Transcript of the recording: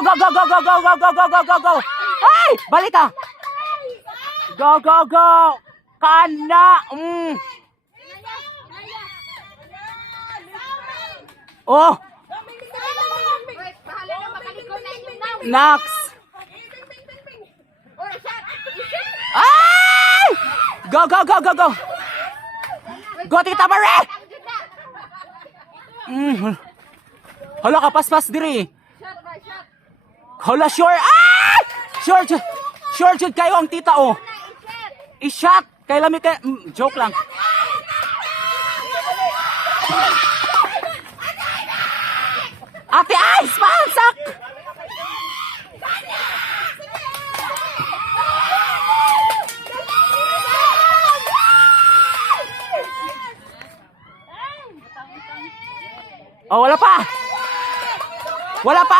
go, go, go, go, go, go, go, go, go, go, go. Ay! Balik ka! Go, go, go! Kana! Oh! Nax! Ay! Go, go, go, go, go! Go, Tita Marie! Hala ka, paspas diri. Hala, sure. Ay! Sure, sure, sure kayo ang tita, oh. I-shot. Kay lami ka. Joke lang. Ate Ice, mahansak! Oh, wala pa! Wala pa!